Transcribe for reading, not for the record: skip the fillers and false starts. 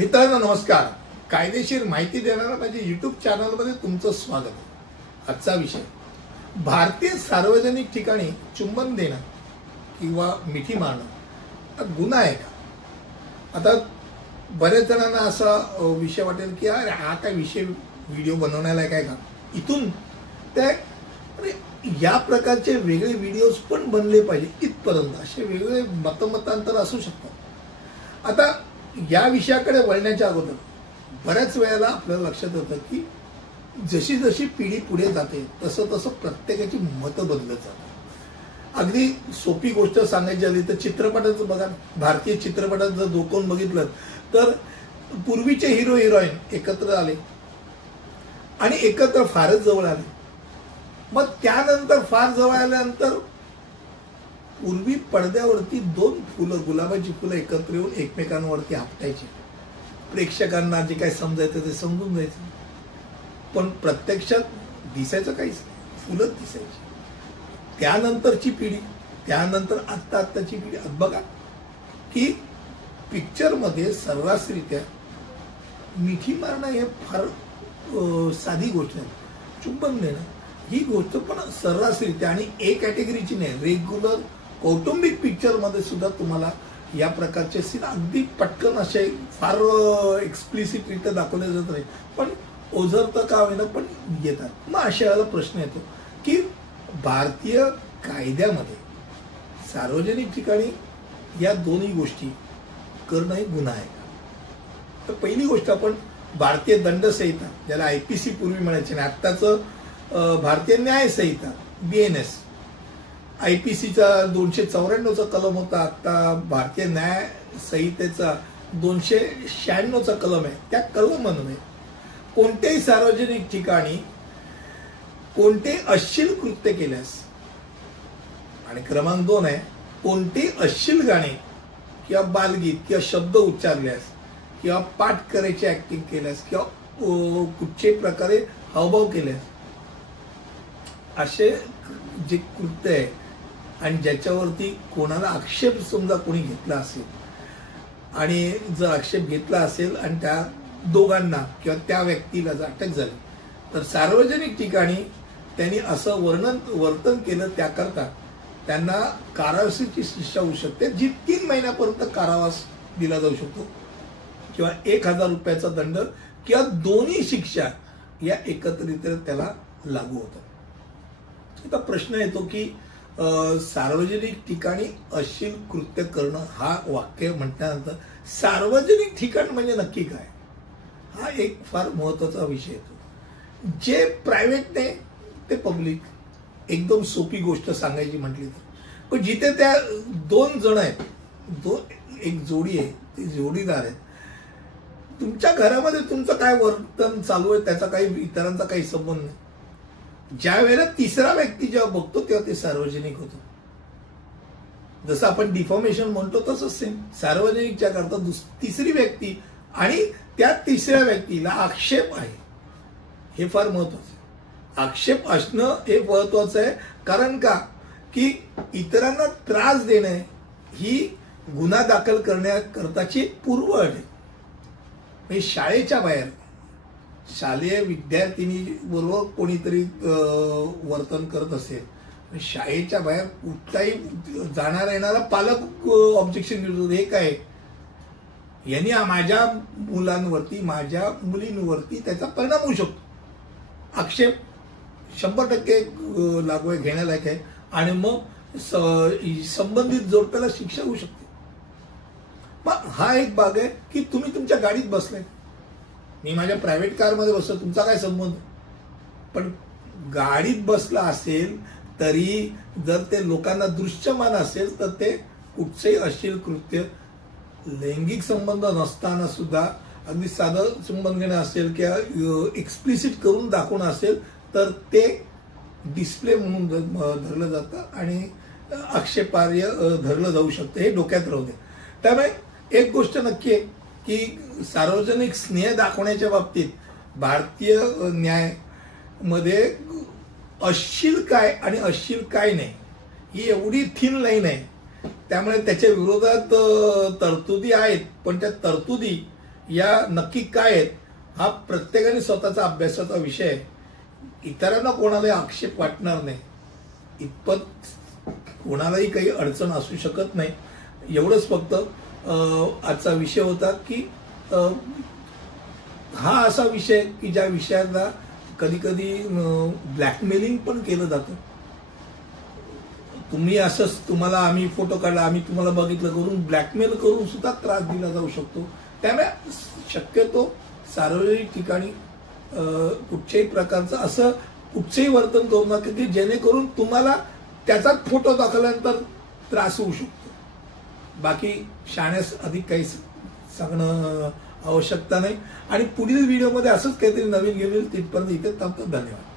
मित्रांनो नमस्कार. कायदेशीर माहिती देणारा माझ्या YouTube चॅनलमध्ये तुमचं स्वागत आहे. आजचा विषय भारतीय सार्वजनिक ठिकाणी चुंबन देणं किंवा मिठी मारणं हा गुन्हा आहे का? आता बरेच जणांना असा विषय वाटेल की अरे हा काय विषय व्हिडिओ बनवण्याला काय का, इथून त्या या प्रकारचे वेगळे व्हिडिओज पण बनले पाहिजे इथपर्यंत असे वेगळे मतमतांतर असू शकतात. आता या विषयाकडे वळण्याच्या अगोदर बऱ्याच वेळेला आपल्याला लक्षात येतं की जशी जशी पिढी पुढे जाते तसं तसं प्रत्येकाची मतं बदलत जातात. अगदी सोपी गोष्ट सांगायची झाली तर चित्रपटाचं बघा, भारतीय चित्रपटात जर डोकून बघितलं तर पूर्वीचे हिरो हिरोईन एकत्र आले आणि एकत्र फारच जवळ आले. मग त्यानंतर फार जवळ आल्यानंतर पूर्वी पडद्यावरती दोन फुलं, गुलाबाची फुलं एकत्र येऊन एकमेकांवरती आपटायची. प्रेक्षकांना जे काही समजायचं ते समजून जायचं, पण प्रत्यक्षात दिसायचं काहीच नाही, फुलंच दिसायची. त्यानंतरची पिढी, त्यानंतर आत्ताची पिढी बघा की पिक्चरमध्ये सर्रासरित्या मिठी मारणं हे फार साधी गोष्ट आहे. चुंबन देणं ही गोष्ट पण सर्रासरित्या आणि ए कॅटेगरीची नाही, रेग्युलर कौटुंबिक पिक्चर मध्ये सुद्धा तुम्हाला या प्रकारचे सीन अगदी पटकन असे फार एक्सप्लिसिटरित्या दाखवले जात नाही, पण ओझरतं का होईना पण येतात. मग अशा वेळेला प्रश्न येतो की भारतीय कायद्यामध्ये सार्वजनिक ठिकाणी या दोन्ही गोष्टी करणं हे गुन्हा आहे का? तर पहिली गोष्ट आपण भारतीय दंड संहिता, ज्याला IPC पूर्वी म्हणायचे नाही, आत्ताचं भारतीय न्याय संहिता BNS, IPCचा 294चा कलम होता, आता भारतीय न्याय संहितेचा 296चा कलम आहे. त्या कलमान्वये कोणत्याही सार्वजनिक ठिकाणी कोणते अश्लील कृत्य केल्यास, आणि क्रमांक 2 आहे, कोणते अश्लील गाणे किंवा बालगीत किंवा शब्द उच्चारल्यास किंवा पाठ करायची ऍक्टिंग केल्यास किंवा कुठच्याही प्रकारे हावभाव केल्यास, असे जे कृत्य आहे आणि ज्याच्यावरती कोणाला आक्षेप समजा कोणी घेतला असेल आणि जर आक्षेप घेतला असेल आणि त्या दोघांना किंवा त्या व्यक्तीला जर अटक झाली तर सार्वजनिक ठिकाणी त्यांनी असं वर्तन केलं त्याकरता त्यांना कारावासाची शिक्षा होऊ शकते, जी 3 महिन्यापर्यंत कारावास दिला जाऊ शकतो किंवा 1000 रुपयाचा दंड किंवा दोन्ही शिक्षा या एकत्रित त्याला लागू होतात. आता प्रश्न येतो की सार्वजनिक ठिकाणी अश्लील कृत्य करणं हा वाक्य म्हटल्यानंतर सार्वजनिक ठिकाण म्हणजे नक्की काय, हा एक फार महत्वाचा विषय येतो. जे प्रायव्हेट नाही ते पब्लिक. एकदम सोपी गोष्ट सांगायची म्हटली तर, पण जिथे त्या 2 जण आहेत, एक जोडी आहे, ती जोडीदार आहेत, तुमच्या घरामध्ये तुमचं काय वर्तन चालू आहे त्याचा काही इतरांचा काही संबंध नाही. ज्या वेळेला तिसरा व्यक्ती जेव्हा बघतो तेव्हा ते सार्वजनिक होतं. जसं आपण डिफॉर्मेशन म्हणतो तसंच सेम सार्वजनिकच्या करता तिसरी व्यक्ती आणि त्या तिसऱ्या व्यक्तीला आक्षेप आहे हे फार महत्वाचं आहे. आक्षेप असणं हे महत्वाचं आहे, कारण का की इतरांना त्रास देणं ही गुन्हा दाखल करण्याकरताची पूर्व अट आहे. म्हणजे शाळेच्या बाहेर शालेय विद्यार्थिनी बरोबर कोणीतरी वर्तन करत असेल, शाळेच्या बाहेर कुठलाही जाणारा येणारा पालक ऑब्जेक्शन घेतो, हे काय यांनी माझ्या मुलांवरती माझ्या मुलींवरती त्याचा परिणाम होऊ शकतो. आक्षेप 100% लागू आहे, घेण्यालायक आहे, आणि मग संबंधित जोडप्याला शिक्षा होऊ शकते. मग हा एक भाग आहे की तुम्ही तुमच्या गाडीत बसलाय, मी माझ्या प्रायव्हेट कारमध्ये बसलो, तुमचा काय संबंध, पण गाडीत बसला असेल तरी जर ते लोकांना दृश्यमान असेल तर ते कुठचंही अश्लील कृत्य, लैंगिक संबंध नसताना सुद्धा अगदी साधं संबंध घेणं असेल किंवा एक्सप्लिसिट करून दाखवणं असेल तर ते डिस्प्ले म्हणून धरलं जातं आणि आक्षेपार्ह धरलं जाऊ शकतं. हे डोक्यात राहू दे. त्यामुळे एक गोष्ट नक्की आहे की सार्वजनिक स्नेह दाखवण्याच्या बाबतीत भारतीय न्यायामध्ये अश्लील काय आणि अश्लील काय नाही ही एवढी थिन लाईन आहे. त्यामुळे त्याच्या विरोधात तरतुदी आहेत, पण त्या तरतुदी या नक्की काय आहेत हा प्रत्येकाने स्वतःचा अभ्यासाचा विषय आहे. इतरांना कोणालाही आक्षेप वाटणार नाही इतपत कोणालाही काही अडचण असू शकत नाही. एवढंच फक्त आजचा विषय होता की हा असा विषय की ज्या विषयाला कधी कधी ब्लॅकमेलिंग पण केलं जातं. तुम्ही असंच तुम्हाला आम्ही फोटो काढला आम्ही तुम्हाला बघितलं करून ब्लॅकमेल करून सुद्धा त्रास दिला जाऊ शकतो. त्यामुळे शक्यतो सार्वजनिक ठिकाणी कुठच्याही प्रकारचं असं कुठचंही वर्तन करू नका की जेणेकरून तुम्हाला त्याचाच फोटो दाखवल्यानंतर त्रास होऊ शकतो. बाकी शाण्यास अधिक काही सांगणं आवश्यकता नाही आणि पुढील व्हिडिओमध्ये असंच काहीतरी नवीन घेऊन येईल. तिथपर्यंत इथे थांबतो. धन्यवाद.